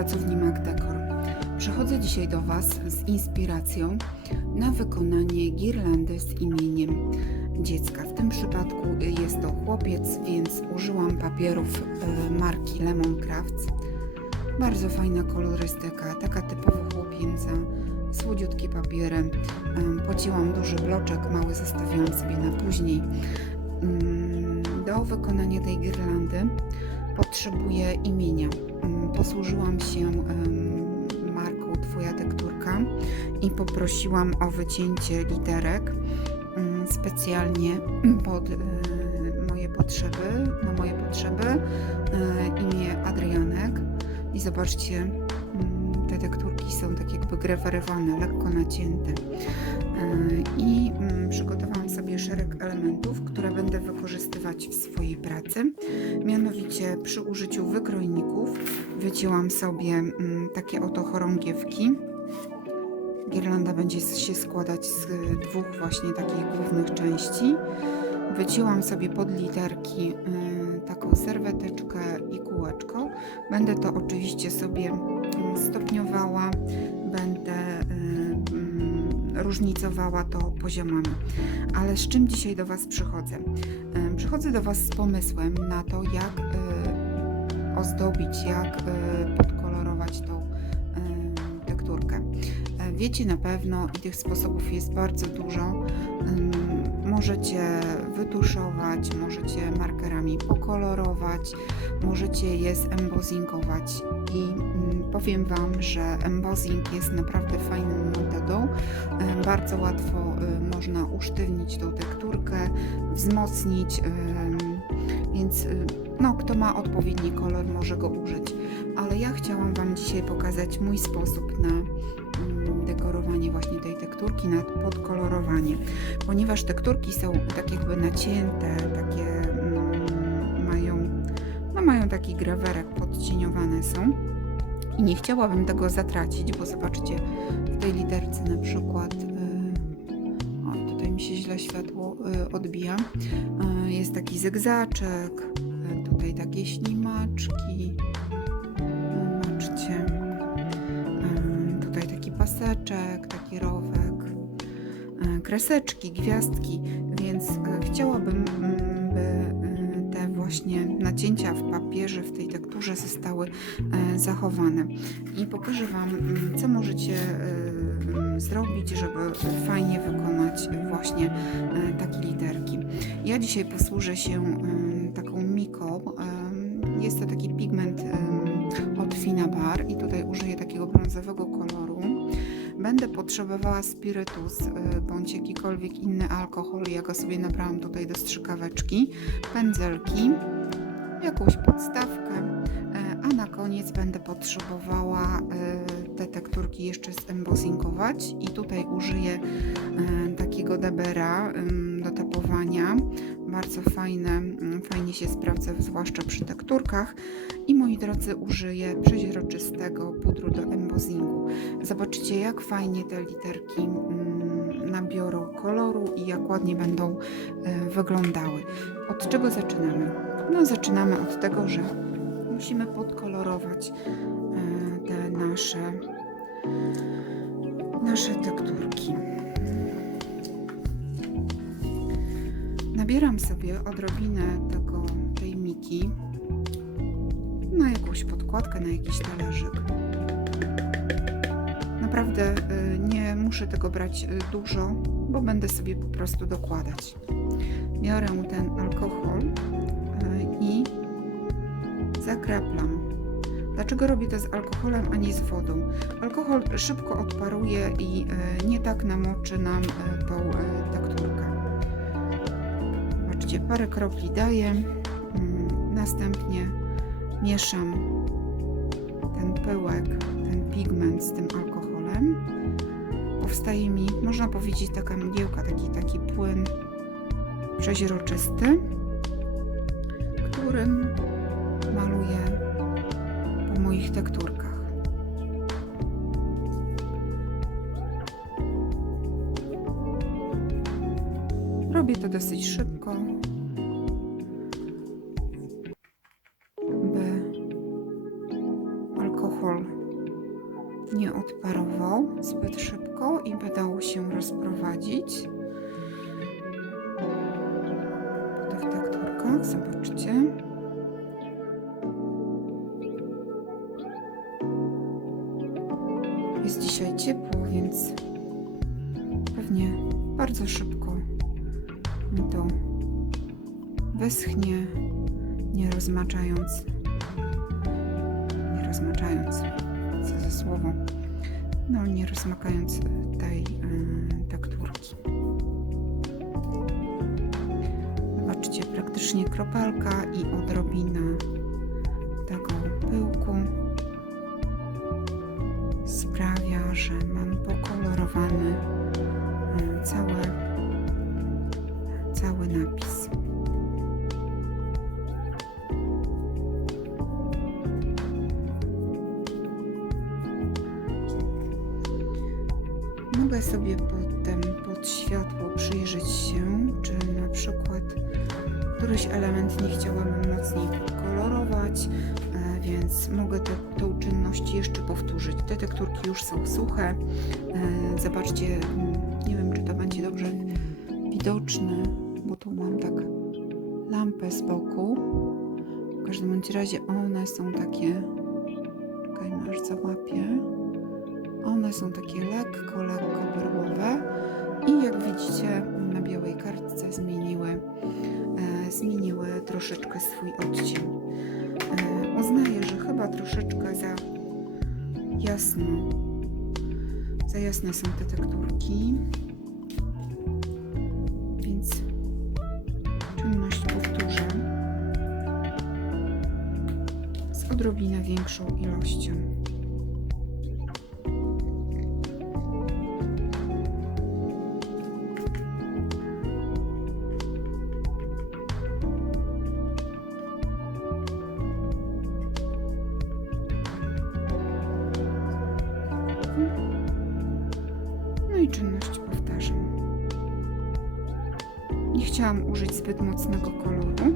pracowni Magdekor. Przychodzę dzisiaj do Was z inspiracją na wykonanie girlandy z imieniem dziecka. W tym przypadku jest to chłopiec, więc użyłam papierów e, marki Lemon Crafts. Bardzo fajna kolorystyka, taka typowo chłopięca, słodziutkie papiery. Em, Pocięłam duży bloczek, mały zostawiłam sobie na później. Mm, Do wykonania tej girlandy potrzebuję imienia. Mm, Posłużyłam się marką Twoja tekturka i poprosiłam o wycięcie literek mm, specjalnie pod e, moje potrzeby, na moje potrzeby e, imię Adrianek i zobaczcie mm, te są tak jakby grewarywane, lekko nacięte E, i mm, przygotowałam sobie szereg elementów, które będę wykorzystywać w swojej pracy. Mianowicie przy użyciu wykrojników wycięłam sobie mm, takie oto chorągiewki. Girlanda będzie się składać z dwóch właśnie takich głównych części. Wycięłam sobie pod literki y, taką serweteczkę i kółeczko. Będę to oczywiście sobie stopniowała, będę y, mm, różnicowała to poziomami. Ale z czym dzisiaj do Was przychodzę? Y, Przychodzę do Was z pomysłem na to, jak y, ozdobić, jak podkolorować tą tekturkę. Wiecie na pewno i tych sposobów jest bardzo dużo. Możecie wytuszować, możecie markerami pokolorować, możecie je zembozzingować i mm, powiem Wam, że embossing jest naprawdę fajną metodą. E, Bardzo łatwo y, można usztywnić tą tekturkę, wzmocnić, ym, więc no, kto ma odpowiedni kolor może go użyć. Ale ja chciałam Wam dzisiaj pokazać mój sposób na mm, dekorowanie właśnie tej tekturki, na podkolorowanie. Ponieważ tekturki są tak jakby nacięte, takie mm, mają, no mają taki grawerek, podcieniowane są. I nie chciałabym tego zatracić, bo zobaczcie, w tej literce na przykład, y, tutaj mi się źle światło y, odbija, y, jest taki zygzaczek, tutaj takie ślimaczki, zobaczcie, tutaj taki paseczek, taki rowek, y, kreseczki, gwiazdki, więc y, chciałabym, mm, by y, te właśnie nacięcia w papierze, w tej tekturze zostały e, zachowane. I pokażę Wam, mm, co możecie e, mm, zrobić, żeby fajnie wykonać właśnie e, takie literki. Ja dzisiaj posłużę się taką miką. Jest to taki pigment od Finabar i tutaj użyję. Będę potrzebowała spirytus y, bądź jakikolwiek inny alkohol. Ja go sobie nabrałam tutaj do strzykaweczki, pędzelki, jakąś podstawkę, e, a na koniec będę potrzebowała e, te tekturki jeszcze zembozzingować i tutaj użyję takiego debera do tapowania. Bardzo fajne, mm, fajnie się sprawdza, zwłaszcza przy tekturkach. I moi drodzy, użyję przeźroczystego pudru do embozzingu. Zobaczycie, jak fajnie te literki mm, nabiorą koloru i jak ładnie będą e, wyglądały. Od czego zaczynamy? No, zaczynamy od tego, że musimy podkolorować e, te nasze, nasze tekturki. Nabieram sobie odrobinę tego, tej miki na jakąś podkładkę, na jakiś talerzyk. Naprawdę y, nie muszę tego brać y, dużo, bo będę sobie po prostu dokładać. Biorę ten alkohol y, i zakraplam. Dlaczego robię to z alkoholem, a nie z wodą? Alkohol szybko odparuje i nie tak namoczy nam tą tekturkę. Parę kropli daję, mm, następnie mieszam ten pyłek, ten pigment z tym alkoholem. Powstaje mi, można powiedzieć, taka mgiełka, taki, taki płyn przeźroczysty, którym maluję po moich tekturkach. Robię to dosyć szybko, w tekturkach, zobaczcie. Jest dzisiaj ciepło, więc pewnie bardzo szybko mi to wyschnie, nie rozmaczając. Nie rozmaczając, co za słowo. No, nie rozmakając tej yy, tekturki. Praktycznie kropelka i odrobina tego pyłku sprawia, że mam pokolorowany y, cały, cały napis. Mogę sobie potem pod światło przyjrzeć się, czy na przykład któryś element nie chciałabym mocniej kolorować, e, więc mogę te, tą czynność jeszcze powtórzyć. Te tekturki już są suche. E, Zobaczcie, mm, nie wiem czy to będzie dobrze widoczne, bo tu mam tak lampę z boku. W każdym bądź razie one są takie, czekajmy aż załapię. One są takie lekko, lekko perłowe i jak widzicie na białej kartce troszeczkę swój odcień. E, uznaję, że chyba troszeczkę za jasno, za jasne są te tekturki, więc czynność powtórzę z odrobinę większą ilością. No i czynność powtarzam. Nie chciałam użyć zbyt mocnego koloru,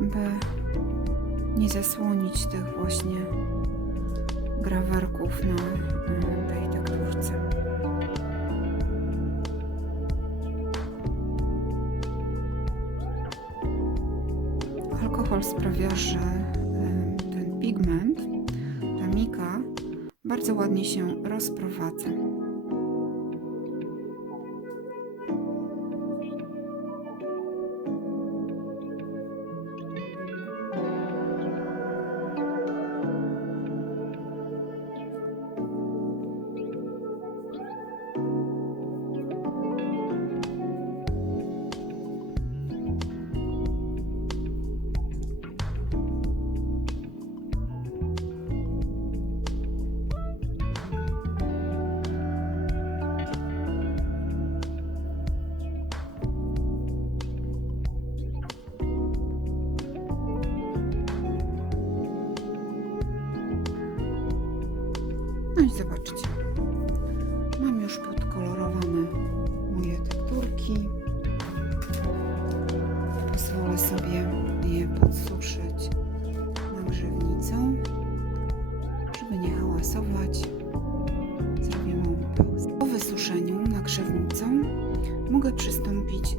by nie zasłonić tych właśnie grawerków na tej tekturce. Alkohol sprawia, że bardzo ładnie się rozprowadza.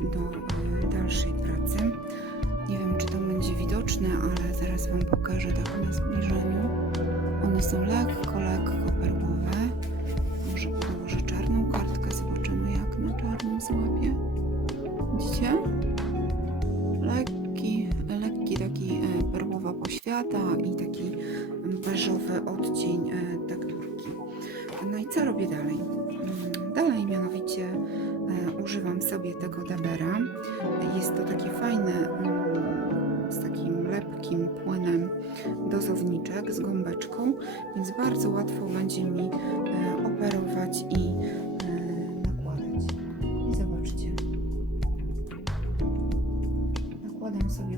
Do e, dalszej pracy. Nie wiem, czy to będzie widoczne, ale zaraz Wam pokażę tak na zbliżeniu. One są lekko, sobie tego dabera. Jest to takie fajne mm, z takim lepkim płynem dozowniczek z gąbeczką, więc bardzo łatwo będzie mi e, operować i e, nakładać. I zobaczcie. Nakładam sobie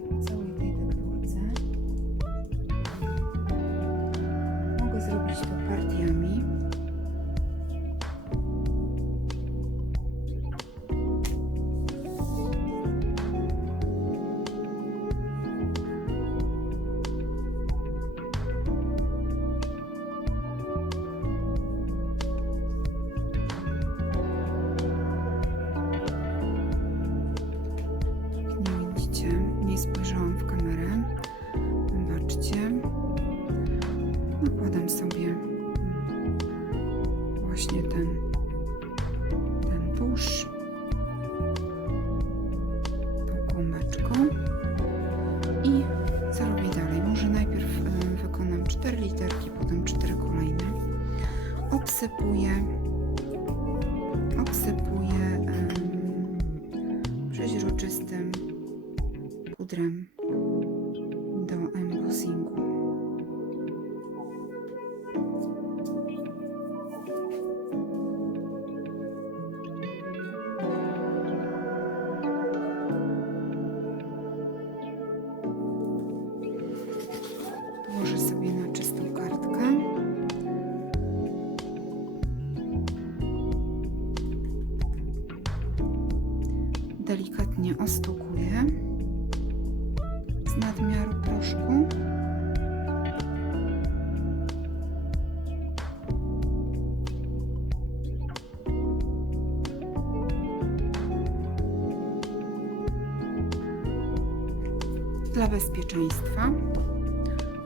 bezpieczeństwa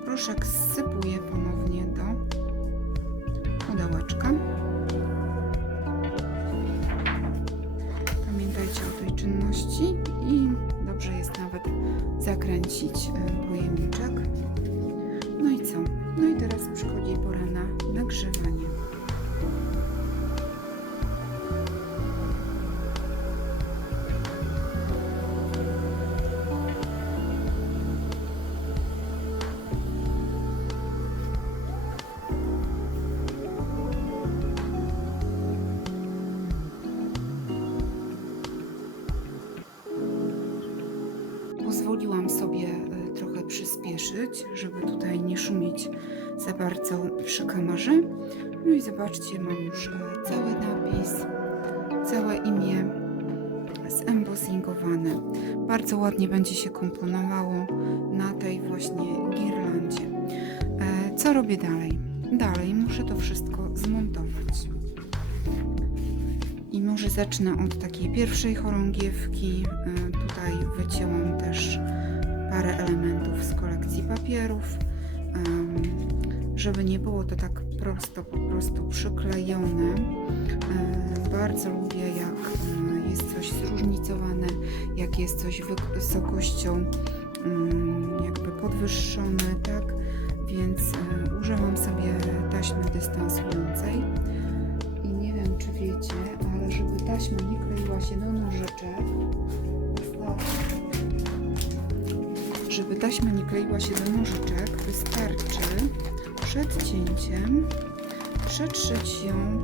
proszek zsypuję ponownie do pudełeczka. Pamiętajcie o tej czynności i dobrze jest nawet zakręcić e, pojemniczek. No i co? No i teraz przychodzi pora na nagrzewanie. Pozwoliłam sobie e, trochę przyspieszyć, żeby tutaj nie szumieć za bardzo przy kamerze. No i zobaczcie, mam już e, cały napis, całe imię zembossingowane. Bardzo ładnie będzie się komponowało na tej właśnie girlandzie. E, Co robię dalej? Dalej muszę to wszystko zmontować. I może zacznę od takiej pierwszej chorągiewki. Tutaj wycięłam też parę elementów z kolekcji papierów, żeby nie było to tak prosto, po prostu przyklejone. Bardzo lubię, jak jest coś zróżnicowane, jak jest coś wysokością mm, jakby podwyższone, tak? Więc e, użyłam sobie taśmy dystansującej. I nie wiem, czy wiecie, ale żeby taśma nie kleiła się do nożyczek, taśma nie kleiła się do nożyczek, wystarczy przed cięciem przetrzeć ją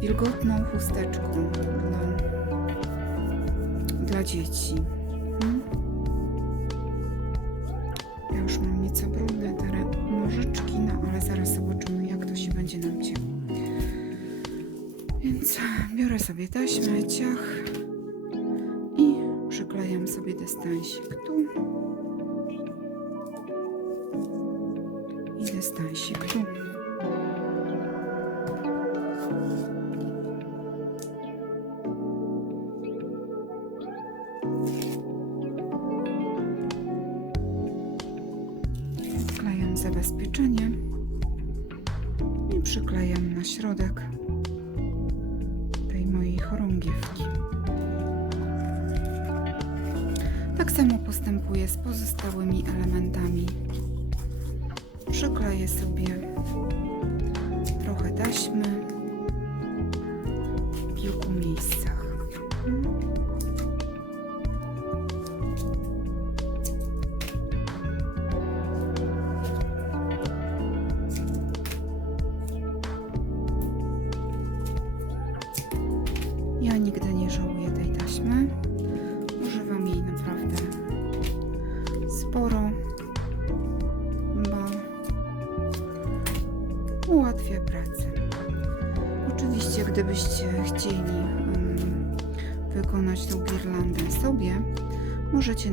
wilgotną chusteczką dla, dla dzieci. Mhm. Ja już mam nieco brudne te nożyczki, no ale zaraz zobaczymy, jak to się będzie nam cięło. Więc biorę sobie taśmę, ciach przyklejam sobie dystansik tu i dystansik tu.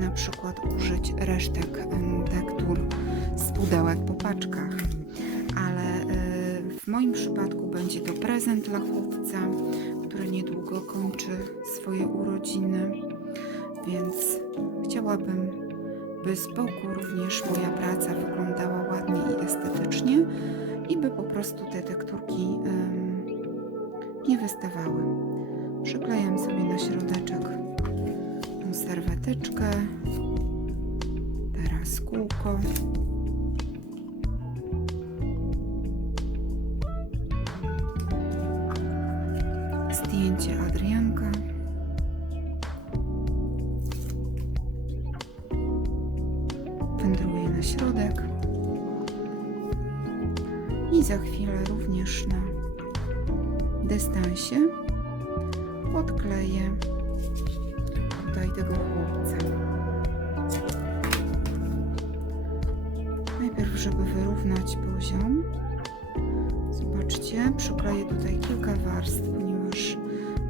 Na przykład użyć resztek tektur z pudełek po paczkach, ale y, w moim przypadku będzie to prezent dla chłopca, który niedługo kończy swoje urodziny, więc Chciałabym, by z boku również moja praca wyglądała ładnie i estetycznie i by po prostu te tekturki nie wystawały. Przyklejam sobie na środeczek tą serweteczkę, teraz kółko. Zdjęcie Adrianka. Wędruję na środek. I za chwilę również na dystansie podkleję tutaj tego chłopca. Najpierw, żeby wyrównać poziom, zobaczcie, przykleję tutaj kilka warstw, ponieważ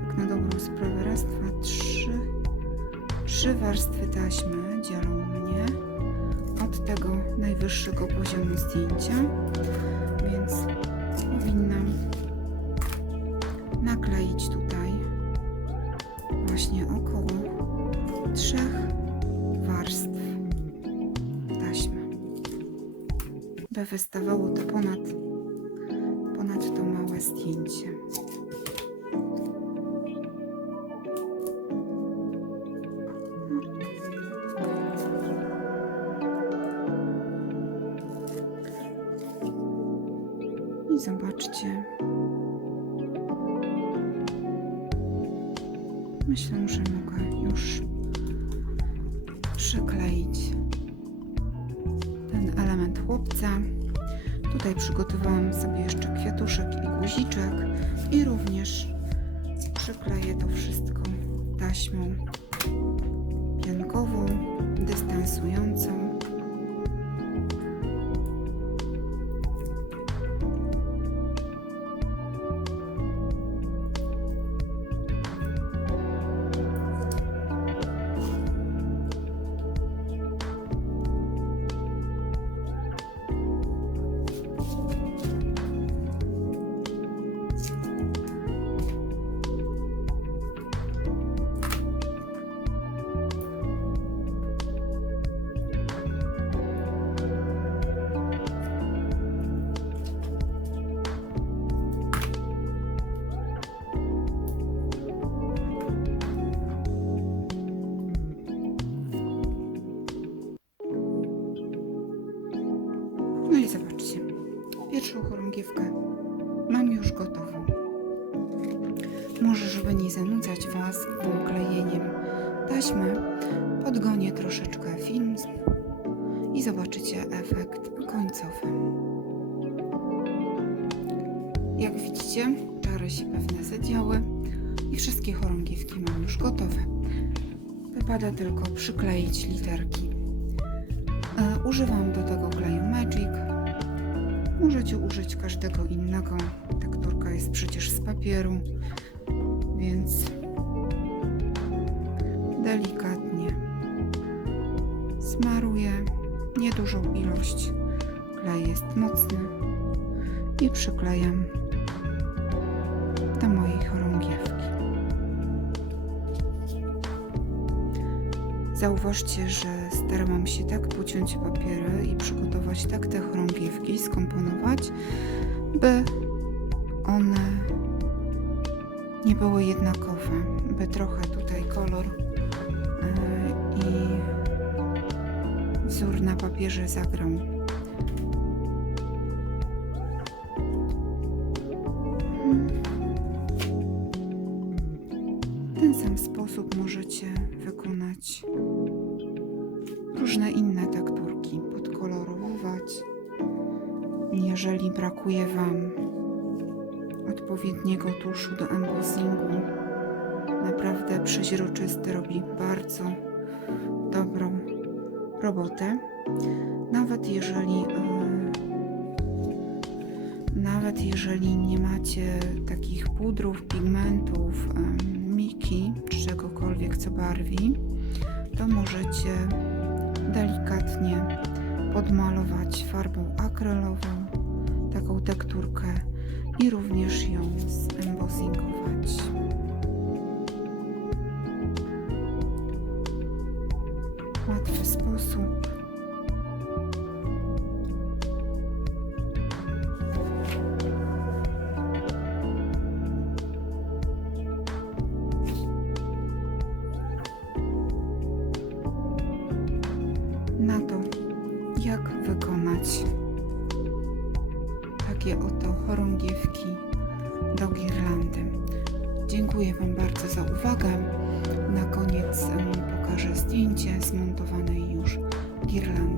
tak na dobrą sprawę raz, dwa, trzy, trzy warstwy taśmy dzielą mnie od tego najwyższego poziomu zdjęcia, więc powinnam nakleić tutaj właśnie około by wystawało to ponad, ponad to małe zdjęcie. Piankową, dystansującą. Chorągiewkę mam już gotową. Może, żeby nie zanudzać Was tym klejeniem taśmy, podgonię troszeczkę film i zobaczycie efekt końcowy. Jak widzicie, czary się pewne zadziały i wszystkie chorągiewki mam już gotowe. Wypada tylko przykleić literki. E, Używam do tego kleju Magic. Możecie użyć każdego innego. Tekturka jest przecież z papieru, więc delikatnie smaruję niedużą ilość. Klej jest mocny i przyklejam Zauważcie, że starałam się tak pociąć papiery i przygotować tak te chorągiewki, skomponować, by one nie były jednakowe, by trochę tutaj kolor yy, i wzór na papierze zagrał. Sam sposób możecie wykonać różne inne tekturki, podkolorowywać. Jeżeli brakuje Wam odpowiedniego tuszu do embossingu, naprawdę przeźroczysty robi bardzo dobrą robotę. Nawet jeżeli yy, nawet jeżeli nie macie takich pudrów, pigmentów, miki czy czegokolwiek co barwi, to możecie delikatnie podmalować farbą akrylową taką tekturkę i również ją zembossingować. łatwy sposób. Ирландии.